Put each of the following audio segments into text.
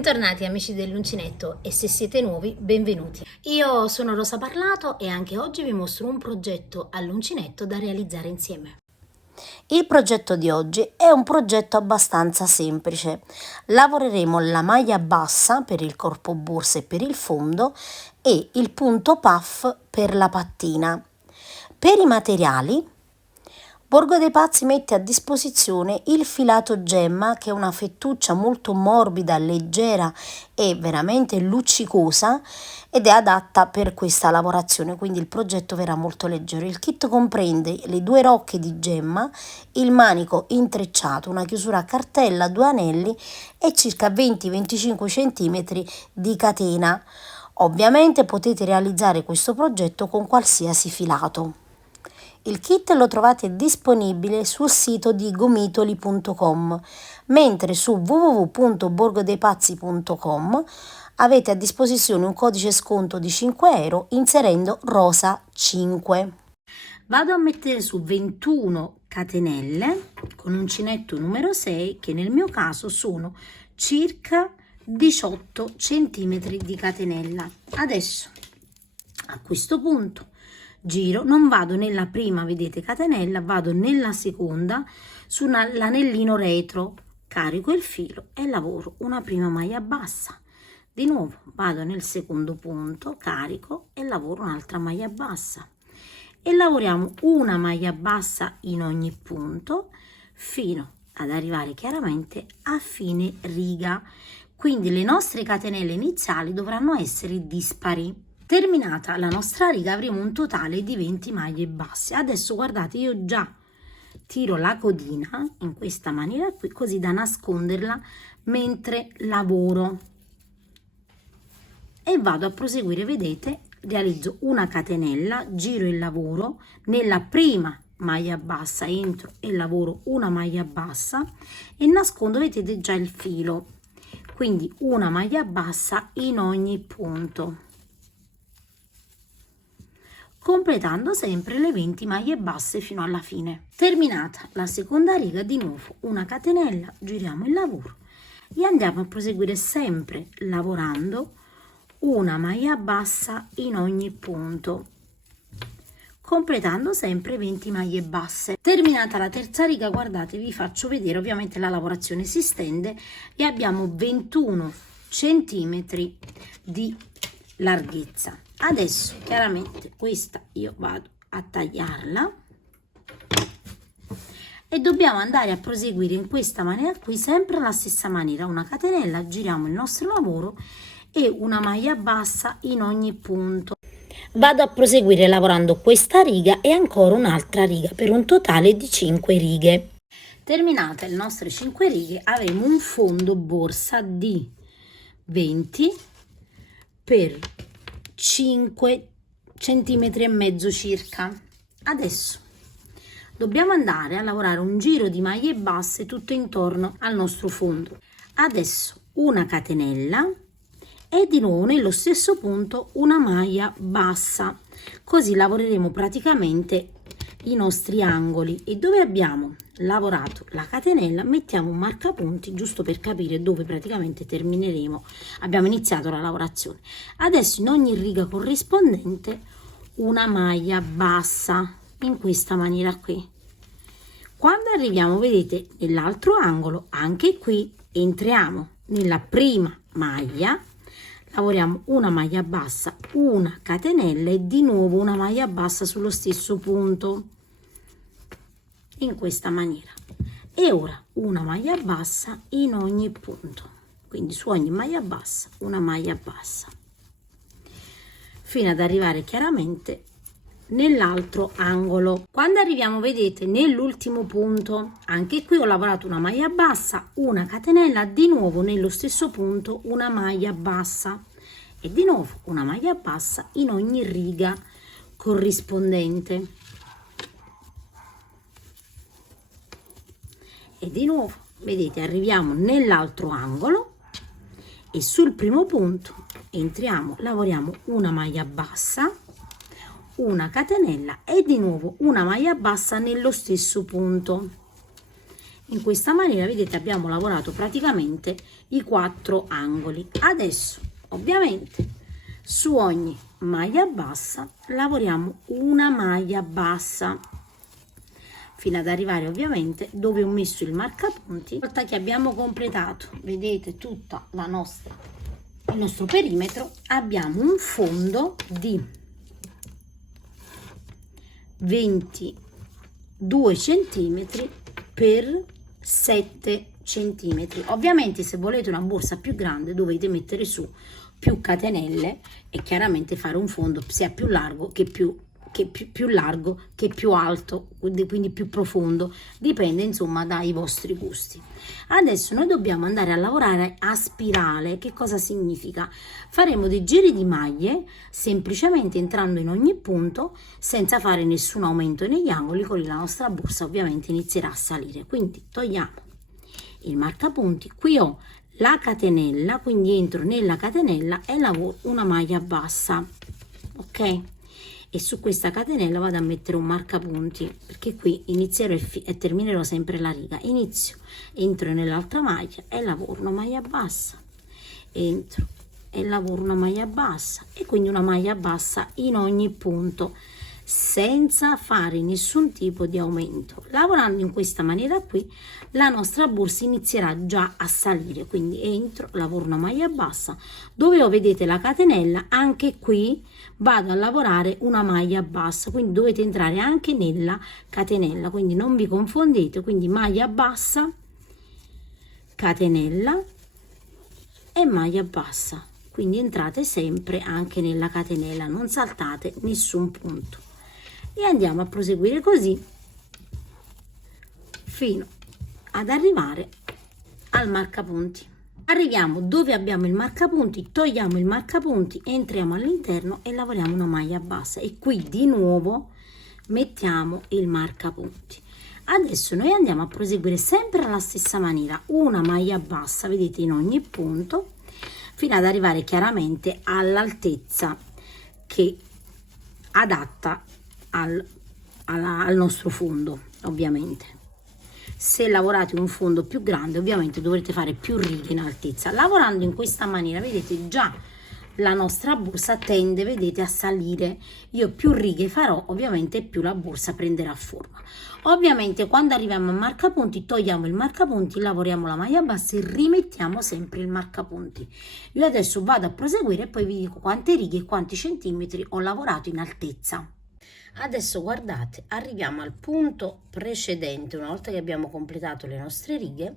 Bentornati amici dell'uncinetto e se siete nuovi, benvenuti. Io sono Rosa Parlato e anche oggi vi mostro un progetto all'uncinetto da realizzare insieme. Il progetto di oggi è un progetto abbastanza semplice. Lavoreremo la maglia bassa per il corpo borsa e per il fondo e il punto puff per la pattina. Per i materiali, Borgo dei Pazzi mette a disposizione il filato gemma, che è una fettuccia molto morbida, leggera e veramente luccicosa ed è adatta per questa lavorazione, quindi il progetto verrà molto leggero. Il kit comprende le 2 rocche di gemma, il manico intrecciato, una chiusura a cartella, 2 anelli e circa 20-25 cm di catena. Ovviamente potete realizzare questo progetto con qualsiasi filato. Il kit lo trovate disponibile sul sito di gomitoli.com, mentre su www.borgodeipazzi.com avete a disposizione un codice sconto di 5 euro inserendo ROSA5. Vado a mettere su 21 catenelle con uncinetto numero 6, che nel mio caso sono circa 18 cm di catenella. Adesso a questo punto giro, non vado nella prima, vedete, catenella, vado nella seconda sull'anellino retro, carico il filo e lavoro una prima maglia bassa. Di nuovo vado nel secondo punto, carico e lavoro un'altra maglia bassa e lavoriamo una maglia bassa in ogni punto fino ad arrivare chiaramente a fine riga. Quindi le nostre catenelle iniziali dovranno essere dispari. Terminata la nostra riga avremo un totale di 20 maglie basse. Adesso guardate, io già tiro la codina in questa maniera qui, così da nasconderla mentre lavoro, e vado a proseguire. Vedete, realizzo una catenella, giro il lavoro, nella prima maglia bassa entro e lavoro una maglia bassa e nascondo, vedete già il filo, quindi una maglia bassa in ogni punto, completando sempre le 20 maglie basse fino alla fine. Terminata la seconda riga, di nuovo una catenella, giriamo il lavoro e andiamo a proseguire sempre lavorando una maglia bassa in ogni punto, completando sempre 20 maglie basse. Terminata la terza riga, guardate, vi faccio vedere, ovviamente la lavorazione si stende e abbiamo 21 centimetri di larghezza. Adesso chiaramente questa io vado a tagliarla e dobbiamo andare a proseguire in questa maniera qui, sempre alla stessa maniera, una catenella, giriamo il nostro lavoro e una maglia bassa in ogni punto. Vado a proseguire lavorando questa riga e ancora un'altra riga per un totale di 5 righe. Terminate le nostre 5 righe avremo un fondo borsa di 20 per 5 centimetri e mezzo circa. Adesso dobbiamo andare a lavorare un giro di maglie basse tutto intorno al nostro fondo. Adesso una catenella e di nuovo nello stesso punto una maglia bassa, così lavoreremo praticamente i nostri angoli, e dove abbiamo lavorato la catenella mettiamo un marcapunti giusto per capire dove praticamente termineremo. Abbiamo iniziato la lavorazione. Adesso in ogni riga corrispondente una maglia bassa in questa maniera qui. Quando arriviamo, vedete, nell'altro angolo, anche qui entriamo nella prima maglia, lavoriamo una maglia bassa, una catenella e di nuovo una maglia bassa sullo stesso punto, in questa maniera. E ora una maglia bassa in ogni punto, quindi su ogni maglia bassa una maglia bassa, fino ad arrivare chiaramente nell'altro angolo. Quando arriviamo, vedete, nell'ultimo punto, anche qui ho lavorato una maglia bassa, una catenella, di nuovo nello stesso punto una maglia bassa e di nuovo una maglia bassa in ogni riga corrispondente. E di nuovo, vedete, arriviamo nell'altro angolo e sul primo punto entriamo, lavoriamo una maglia bassa, una catenella e di nuovo una maglia bassa nello stesso punto, In questa maniera, vedete, abbiamo lavorato praticamente i 4 angoli. Adesso ovviamente su ogni maglia bassa lavoriamo una maglia bassa fino ad arrivare ovviamente dove ho messo il marcapunti. Una volta che abbiamo completato, vedete, tutta la nostra, il nostro perimetro, abbiamo un fondo di 22 centimetri per 7 centimetri. Ovviamente se volete una borsa più grande dovete mettere su più catenelle e chiaramente fare un fondo sia più largo che più largo che più alto, quindi più profondo, dipende insomma dai vostri gusti. Adesso noi dobbiamo andare a lavorare a spirale. Che cosa significa? Faremo dei giri di maglie semplicemente entrando in ogni punto senza fare nessun aumento negli angoli, così la nostra borsa ovviamente inizierà a salire. Quindi togliamo il marcapunti, qui ho la catenella, quindi entro nella catenella e lavoro una maglia bassa, ok? E su questa catenella vado a mettere un marcapunti, perché qui inizierò e terminerò sempre la riga. Inizio, entro nell'altra maglia e lavoro una maglia bassa, entro e lavoro una maglia bassa, e quindi una maglia bassa in ogni punto senza fare nessun tipo di aumento. Lavorando in questa maniera qui la nostra borsa inizierà già a salire, quindi entro, lavoro una maglia bassa, dove ho, vedete, la catenella, anche qui vado a lavorare una maglia bassa, quindi dovete entrare anche nella catenella, quindi non vi confondete, quindi maglia bassa, catenella e maglia bassa, quindi entrate sempre anche nella catenella, non saltate nessun punto. E andiamo a proseguire così fino ad arrivare al marcapunti. Arriviamo dove abbiamo il marcapunti, togliamo il marcapunti, entriamo all'interno e lavoriamo una maglia bassa, e qui di nuovo mettiamo il marcapunti. Adesso noi andiamo a proseguire sempre alla stessa maniera, una maglia bassa, vedete, in ogni punto, fino ad arrivare chiaramente all'altezza che adatta al nostro fondo. Ovviamente se lavorate un fondo più grande ovviamente dovrete fare più righe in altezza. Lavorando in questa maniera, vedete, già la nostra borsa tende, vedete, a salire. Io più righe farò ovviamente più la borsa prenderà forma. Ovviamente quando arriviamo a marcapunti togliamo il marcapunti, lavoriamo la maglia bassa e rimettiamo sempre il marcapunti. Io adesso vado a proseguire e poi vi dico quante righe e quanti centimetri ho lavorato in altezza. Adesso guardate, arriviamo al punto precedente una volta che abbiamo completato le nostre righe,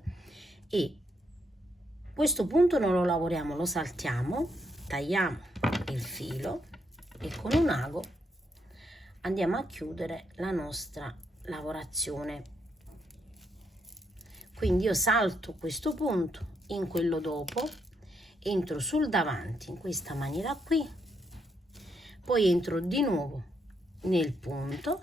e questo punto non lo lavoriamo, lo saltiamo, tagliamo il filo e con un ago andiamo a chiudere la nostra lavorazione. Quindi io salto questo punto in quello dopo, entro sul davanti in questa maniera qui, poi entro di nuovo nel punto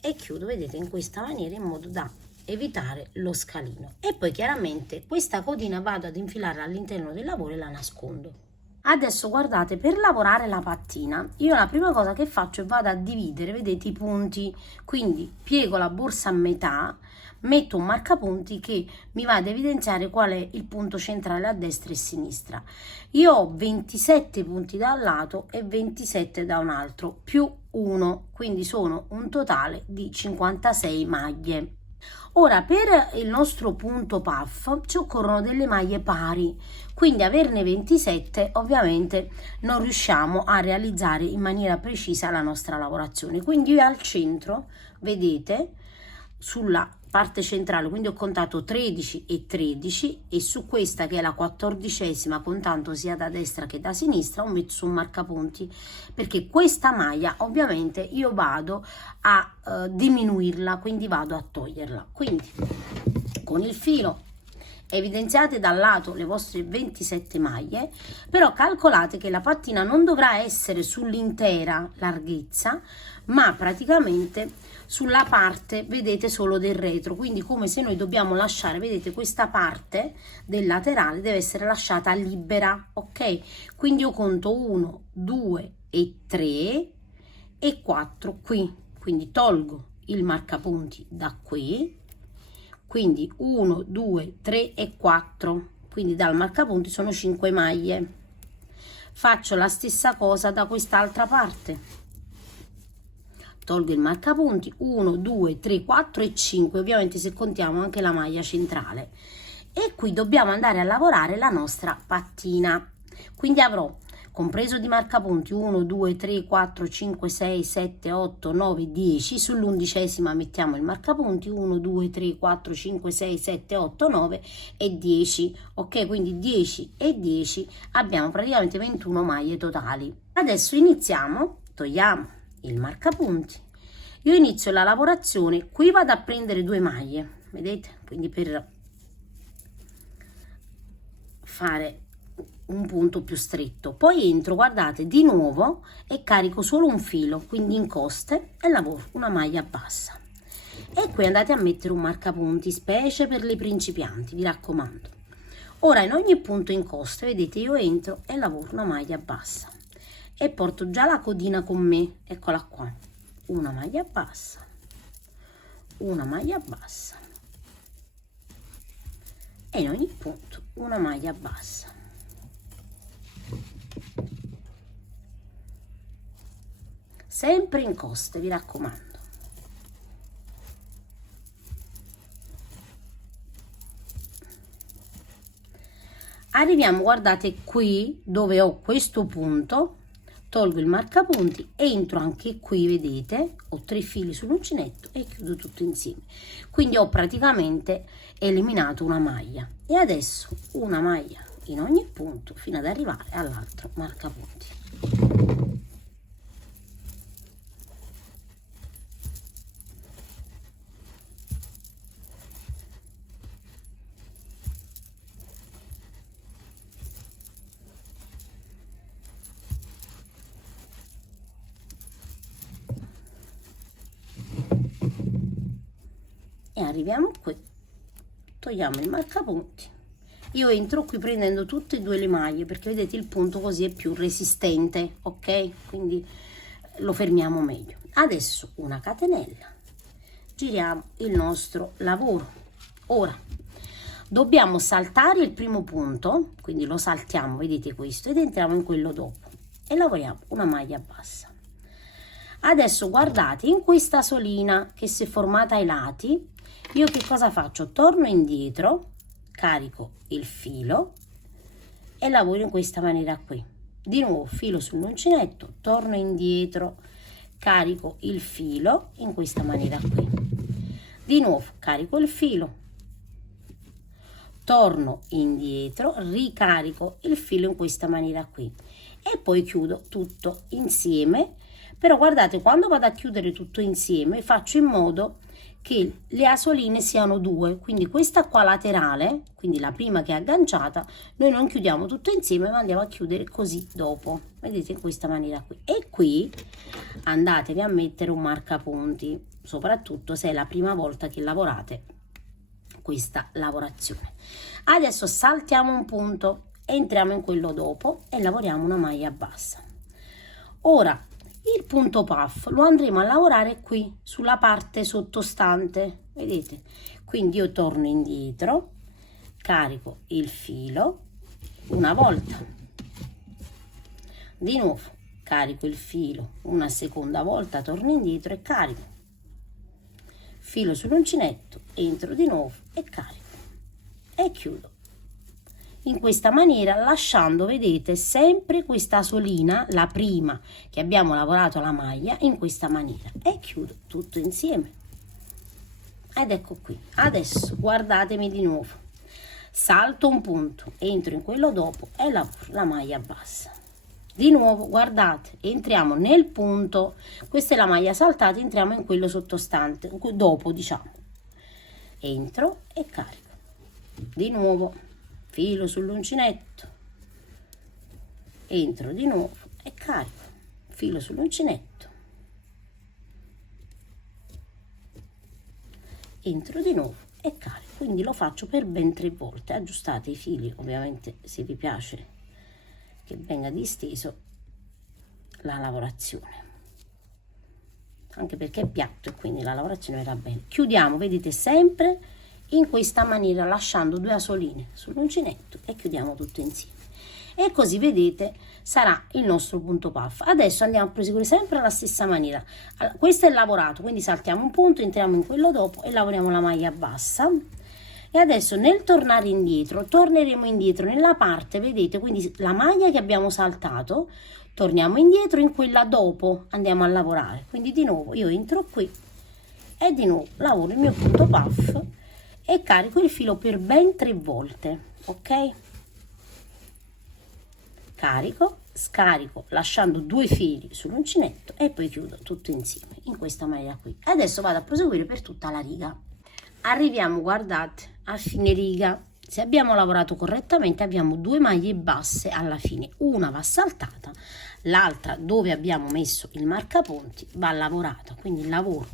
e chiudo, vedete, in questa maniera, in modo da evitare lo scalino. E poi chiaramente questa codina vado ad infilare all'interno del lavoro e la nascondo. Adesso guardate, per lavorare la pattina io la prima cosa che faccio è vado a dividere, vedete, i punti, quindi piego la borsa a metà, metto un marcapunti che mi va ad evidenziare qual è il punto centrale a destra e a sinistra. Io ho 27 punti da un lato e 27 da un altro, più 1, quindi sono un totale di 56 maglie. Ora per il nostro punto puff ci occorrono delle maglie pari, quindi averne 27 ovviamente non riusciamo a realizzare in maniera precisa la nostra lavorazione. Quindi io al centro, vedete, sulla parte centrale, quindi ho contato 13 e 13, e su questa che è la 14ª, contando sia da destra che da sinistra, ho messo un marcapunti, perché questa maglia ovviamente io vado a diminuirla, quindi vado a toglierla. Quindi con il filo evidenziate dal lato le vostre 27 maglie, però calcolate che la pattina non dovrà essere sull'intera larghezza, ma praticamente sulla parte, vedete, solo del retro, quindi come se noi dobbiamo lasciare, vedete, questa parte del laterale deve essere lasciata libera, ok? Quindi io conto 1, 2 e 3 e 4 qui, quindi tolgo il marcapunti da qui, quindi 1 2 3 e 4, quindi dal marcapunti sono 5 maglie. Faccio la stessa cosa da quest'altra parte, tolgo il marcapunti, 1 2 3 4 e 5, ovviamente se contiamo anche la maglia centrale, e qui dobbiamo andare a lavorare la nostra pattina. Quindi avrò compreso di marcapunti 1 2 3 4 5 6 7 8 9 10, sull'11ª mettiamo il marcapunti 1 2 3 4 5 6 7 8 9 e 10, ok? Quindi 10 e 10, abbiamo praticamente 21 maglie totali. Adesso iniziamo, togliamo il marcapunti, io inizio la lavorazione, qui vado a prendere 2 maglie, vedete? Quindi per fare un punto più stretto, poi entro, guardate, di nuovo e carico solo un filo, quindi incoste, e lavoro una maglia bassa, e qui andate a mettere un marcapunti, specie per le principianti, vi raccomando. Ora in ogni punto incoste, vedete, io entro e lavoro una maglia bassa e porto già la codina con me, eccola qua, una maglia bassa, una maglia bassa, e in ogni punto una maglia bassa. Sempre in coste, vi raccomando. Arriviamo, guardate, qui dove ho questo punto, tolgo il marcapunti, entro anche qui, vedete, ho 3 fili sull'uncinetto e chiudo tutto insieme. Quindi ho praticamente eliminato una maglia, e adesso una maglia in ogni punto fino ad arrivare all'altro marcapunti. E arriviamo qui, togliamo il marcapunti, io entro qui prendendo tutte e 2 le maglie, perché vedete il punto così è più resistente, ok? Quindi lo fermiamo meglio. Adesso una catenella, giriamo il nostro lavoro. Ora dobbiamo saltare il primo punto, quindi lo saltiamo, vedete questo, ed entriamo in quello dopo e lavoriamo una maglia bassa. Adesso guardate, in questa solina che si è formata ai lati, io che cosa faccio? Torno indietro, carico il filo e lavoro in questa maniera qui. Di nuovo filo sull'uncinetto, torno indietro, carico il filo in questa maniera qui. Di nuovo carico il filo, torno indietro, ricarico il filo in questa maniera qui e poi chiudo tutto insieme. Però guardate, quando vado a chiudere tutto insieme faccio in modo che le asoline siano 2, quindi questa qua laterale, quindi la prima che è agganciata, noi non chiudiamo tutto insieme ma andiamo a chiudere così dopo, vedete, in questa maniera qui. E qui andatevi a mettere un marcapunti, soprattutto se è la prima volta che lavorate questa lavorazione. Adesso saltiamo un punto, entriamo in quello dopo e lavoriamo una maglia bassa. Ora il punto puff lo andremo a lavorare qui sulla parte sottostante, vedete? Quindi io torno indietro, carico il filo una volta, di nuovo carico il filo una seconda volta, torno indietro e carico, filo sull'uncinetto, entro di nuovo e carico e chiudo in questa maniera, lasciando, vedete, sempre questa solina, la prima che abbiamo lavorato la maglia, in questa maniera, e chiudo tutto insieme. Ed ecco qui. Adesso guardatemi di nuovo, salto un punto, entro in quello dopo e lavoro la maglia bassa. Di nuovo guardate, entriamo nel punto, questa è la maglia saltata, entriamo in quello sottostante, dopo, diciamo, entro e carico di nuovo, filo sull'uncinetto, entro di nuovo e carico, filo sull'uncinetto, entro di nuovo e carico. Quindi lo faccio per ben 3 volte. Aggiustate i fili, ovviamente, se vi piace che venga disteso la lavorazione, anche perché è piatto e quindi la lavorazione verrà bene. Chiudiamo, vedete, sempre in questa maniera, lasciando 2 asoline sull'uncinetto e chiudiamo tutto insieme. E così vedete sarà il nostro punto puff. Adesso andiamo a proseguire sempre alla stessa maniera. Allora, questo è lavorato, quindi saltiamo un punto, entriamo in quello dopo e lavoriamo la maglia bassa. E adesso nel tornare indietro, torneremo indietro nella parte, vedete, quindi la maglia che abbiamo saltato, torniamo indietro in quella dopo, andiamo a lavorare. Quindi di nuovo io entro qui e di nuovo lavoro il mio punto puff e carico il filo per ben 3 volte, ok? Carico, scarico lasciando 2 fili sull'uncinetto e poi chiudo tutto insieme in questa maniera qui. Adesso vado a proseguire per tutta la riga. Arriviamo, guardate, a fine riga. Se abbiamo lavorato correttamente abbiamo 2 maglie basse alla fine, una va saltata, l'altra dove abbiamo messo il marcapunti va lavorata, quindi lavoro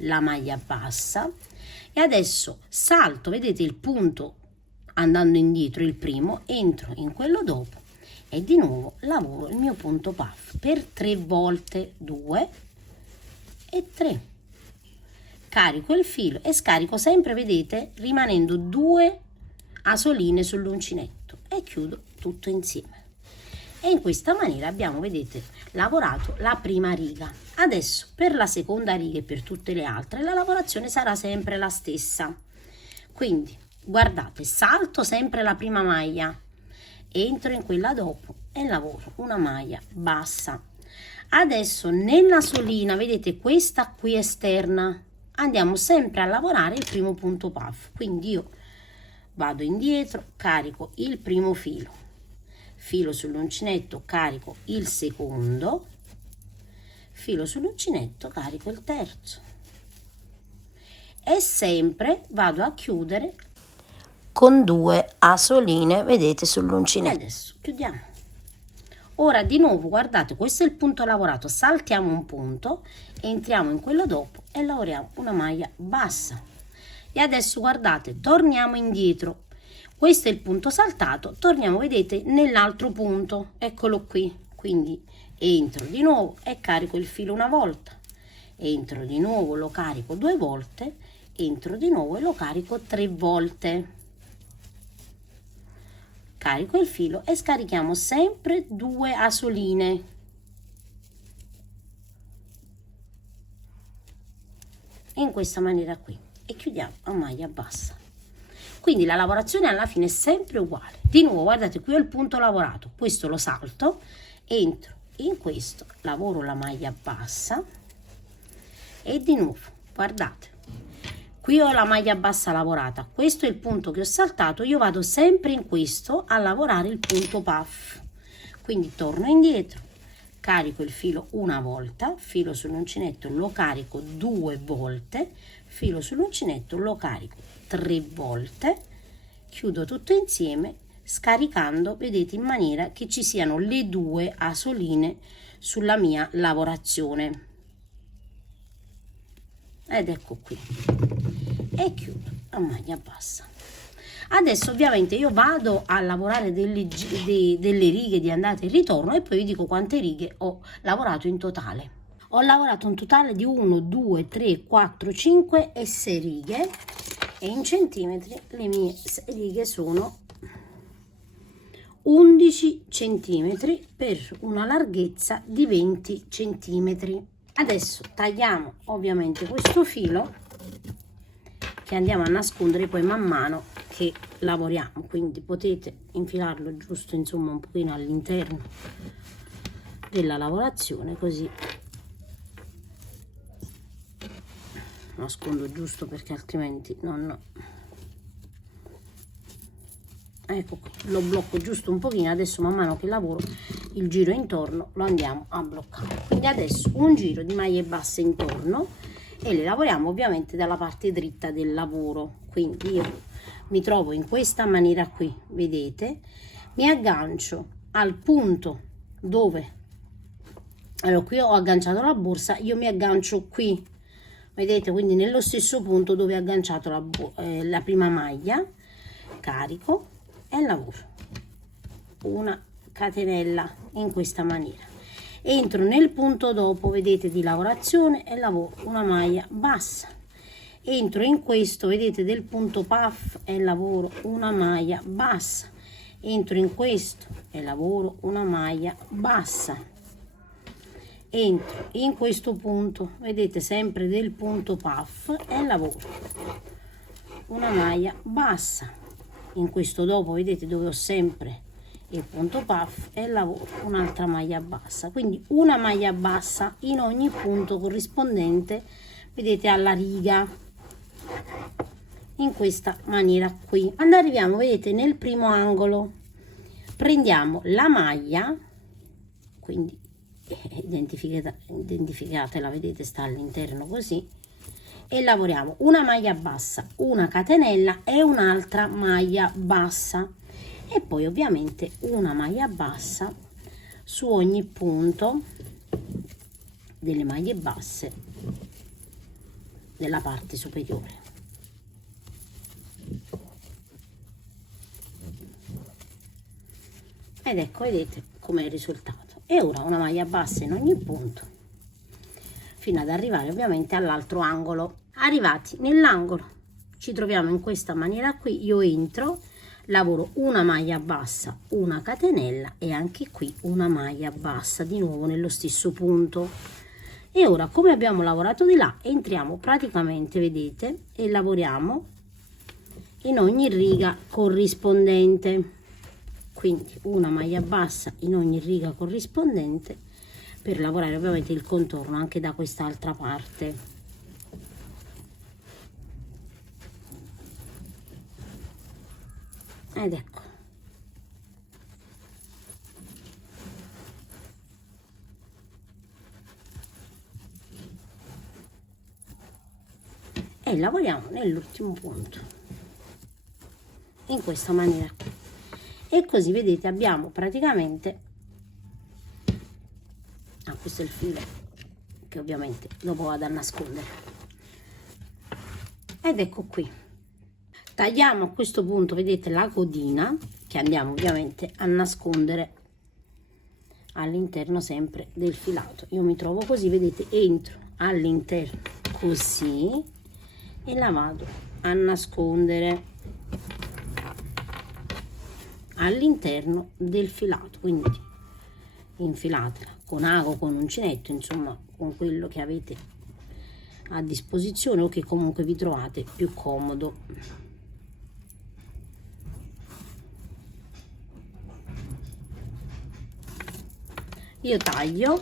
la maglia bassa e adesso salto, vedete il punto andando indietro, il primo, entro in quello dopo e di nuovo lavoro il mio punto puff per 3 volte, 2 e 3. Carico il filo e scarico sempre, vedete, rimanendo 2 asoline sull'uncinetto e chiudo tutto insieme. E in questa maniera abbiamo, vedete, lavorato la prima riga. Adesso per la seconda riga e per tutte le altre la lavorazione sarà sempre la stessa. Quindi guardate, salto sempre la prima maglia, entro in quella dopo e lavoro una maglia bassa. Adesso nella solina, vedete, questa qui esterna, andiamo sempre a lavorare il primo punto puff. Quindi io vado indietro, carico il primo filo, filo sull'uncinetto, carico il secondo, filo sull'uncinetto, carico il terzo e sempre vado a chiudere con 2 asoline, vedete, sull'uncinetto. Adesso chiudiamo. Ora di nuovo, guardate, questo è il punto lavorato, saltiamo un punto, entriamo in quello dopo e lavoriamo una maglia bassa. E adesso guardate, torniamo indietro, questo è il punto saltato, torniamo, vedete, nell'altro punto, eccolo qui, quindi entro di nuovo e carico il filo una volta, entro di nuovo, lo carico 2 volte, entro di nuovo e lo carico 3 volte. Carico il filo e scarichiamo sempre 2 asoline. In questa maniera qui e chiudiamo a maglia bassa. Quindi la lavorazione alla fine è sempre uguale. Di nuovo, guardate, qui ho il punto lavorato, questo lo salto, entro in questo, lavoro la maglia bassa e di nuovo, guardate, qui ho la maglia bassa lavorata, questo è il punto che ho saltato, io vado sempre in questo a lavorare il punto puff. Quindi torno indietro, carico il filo una volta, filo sull'uncinetto, lo carico 2 volte, filo sull'uncinetto, lo carico 3 volte, chiudo tutto insieme scaricando, vedete, in maniera che ci siano le 2 asoline sulla mia lavorazione. Ed ecco qui. E chiudo a maglia bassa. Adesso ovviamente io vado a lavorare delle righe di andata e ritorno e poi vi dico quante righe ho lavorato in totale. Ho lavorato un totale di 1, 2, 3, 4, 5 e 6 righe e in centimetri le mie 6 righe sono 11 centimetri per una larghezza di 20 centimetri. Adesso tagliamo ovviamente questo filo che andiamo a nascondere poi man mano che lavoriamo, quindi potete infilarlo giusto, insomma, un pochino all'interno della lavorazione, così nascondo giusto perché altrimenti non, ecco qui, lo blocco giusto un pochino. Adesso man mano che lavoro il giro intorno lo andiamo a bloccare, quindi adesso un giro di maglie basse intorno e le lavoriamo ovviamente dalla parte dritta del lavoro. Quindi io mi trovo in questa maniera qui, vedete, mi aggancio al punto dove, allora qui ho agganciato la borsa, io mi aggancio qui, vedete, quindi nello stesso punto dove ho agganciato la prima maglia, carico e lavoro una catenella in questa maniera, entro nel punto dopo, vedete, di lavorazione e lavoro una maglia bassa entro in questo, vedete, del punto puff e lavoro una maglia bassa, entro in questo e lavoro una maglia bassa, entro in questo punto, vedete, sempre del punto puff e lavoro una maglia bassa, in questo dopo, vedete, dove ho sempre il punto puff e lavoro un'altra maglia bassa, quindi una maglia bassa in ogni punto corrispondente, vedete, alla riga, in questa maniera qui. Quando arriviamo, vedete, nel primo angolo, prendiamo la maglia, quindi identificatela, vedete, sta all'interno così, e lavoriamo una maglia bassa, una catenella e un'altra maglia bassa, e poi ovviamente una maglia bassa su ogni punto delle maglie basse della parte superiore. Ed ecco, vedete com'è il risultato. E ora una maglia bassa in ogni punto fino ad arrivare ovviamente all'altro angolo. Arrivati nell'angolo ci troviamo in questa maniera qui, io entro, lavoro una maglia bassa, una catenella e anche qui una maglia bassa di nuovo nello stesso punto. E ora, come abbiamo lavorato di là, entriamo praticamente, vedete, e lavoriamo in ogni riga corrispondente, quindi una maglia bassa in ogni riga corrispondente per lavorare ovviamente il contorno anche da quest'altra parte. Ed ecco, e lavoriamo nell'ultimo punto in questa maniera qui. E così, vedete, abbiamo praticamente, questo è il filo che ovviamente dopo vado a nascondere, ed ecco qui. Tagliamo a questo punto, vedete, la codina che andiamo ovviamente a nascondere all'interno sempre del filato. Io mi trovo così, vedete, entro all'interno così e la vado a nascondere all'interno del filato, quindi infilatela con ago, con uncinetto, insomma con quello che avete a disposizione o che comunque vi trovate più comodo. Io taglio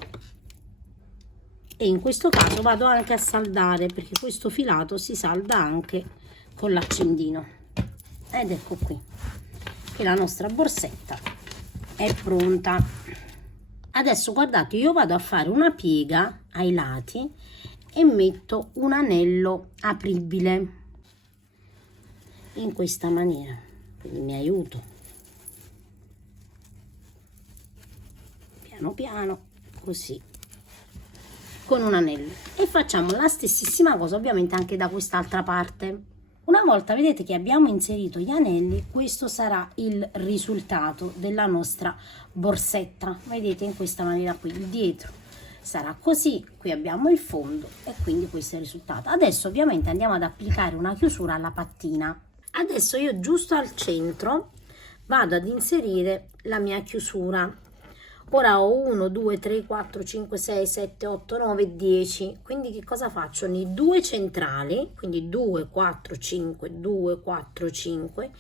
e in questo caso vado anche a saldare, perché questo filato si salda anche con l'accendino. Ed ecco qui che la nostra borsetta è pronta. Adesso guardate, io vado a fare una piega ai lati e metto un anello apribile in questa maniera, quindi mi aiuto piano piano così con un anello, e facciamo la stessissima cosa ovviamente anche da quest'altra parte. Una volta, vedete, che abbiamo inserito gli anelli, questo sarà il risultato della nostra borsetta, vedete, in questa maniera qui. Il dietro sarà così, qui abbiamo il fondo e quindi questo è il risultato. Adesso ovviamente andiamo ad applicare una chiusura alla pattina. Adesso io giusto al centro vado ad inserire la mia chiusura. Ora ho 1, 2, 3, 4, 5, 6, 7, 8, 9, 10. Quindi che cosa faccio? Nei due centrali, quindi 2, 4, 5, 2, 4, 5,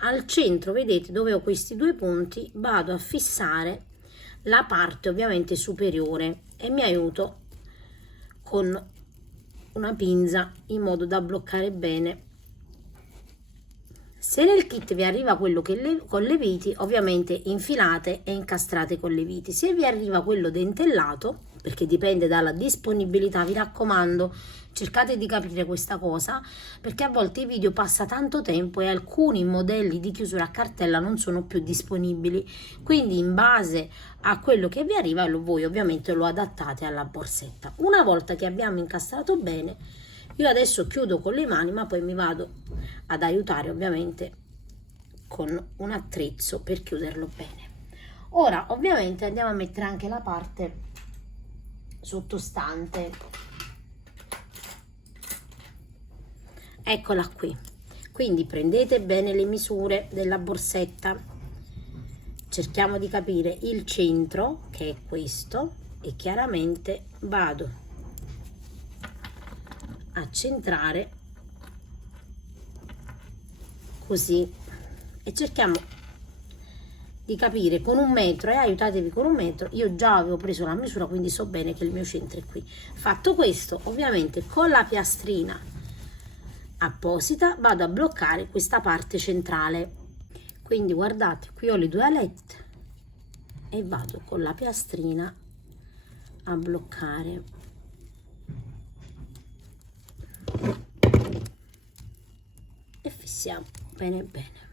al centro, vedete, dove ho questi due punti, vado a fissare la parte ovviamente superiore e mi aiuto con una pinza in modo da bloccare bene. Se nel kit vi arriva quello con le viti, ovviamente infilate e incastrate con le viti. Se vi arriva quello dentellato, perché dipende dalla disponibilità, vi raccomando, cercate di capire questa cosa, perché a volte i video passa tanto tempo e alcuni modelli di chiusura a cartella non sono più disponibili. Quindi in base a quello che vi arriva, voi ovviamente lo adattate alla borsetta. Una volta che abbiamo incastrato bene, io adesso chiudo con le mani, ma poi mi vado ad aiutare ovviamente con un attrezzo per chiuderlo bene. Ora ovviamente andiamo a mettere anche la parte sottostante. eccola qui. Quindi prendete bene le misure della borsetta, cerchiamo di capire il centro, che è questo, e chiaramente vado a centrare così, e cerchiamo di capire con 1 metro, e aiutatevi con 1 metro. Io già avevo preso la misura, quindi so bene che il mio centro è qui. Fatto questo, ovviamente con la piastrina apposita vado a bloccare questa parte centrale. Quindi guardate, qui ho le 2 alette e vado con la piastrina a bloccare. E fissiamo bene bene.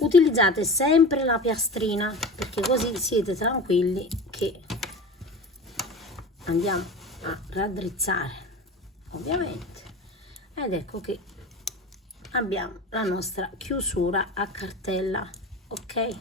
Utilizzate sempre la piastrina, perché così siete tranquilli che andiamo a raddrizzare, ovviamente, ed ecco che abbiamo la nostra chiusura a cartella. Ok,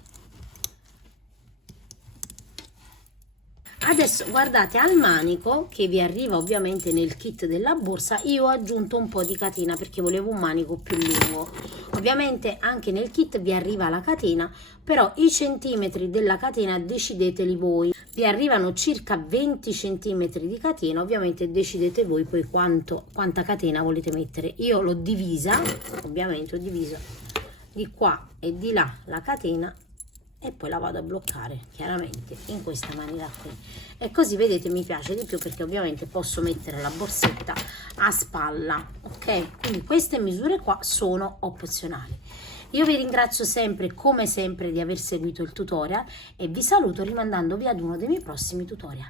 adesso guardate, al manico che vi arriva ovviamente nel kit della borsa, io ho aggiunto un po' di catena perché volevo un manico più lungo. Ovviamente anche nel kit vi arriva la catena, però i centimetri della catena decideteli voi. Vi arrivano circa 20 centimetri di catena, ovviamente decidete voi poi quanta catena volete mettere. Io l'ho divisa, ovviamente ho diviso di qua e di là la catena, e poi la vado a bloccare chiaramente in questa maniera qui, e così vedete mi piace di più perché ovviamente posso mettere la borsetta a spalla. Ok, quindi queste misure qua sono opzionali. Io vi ringrazio sempre, come sempre, di aver seguito il tutorial, e vi saluto rimandandovi ad uno dei miei prossimi tutorial.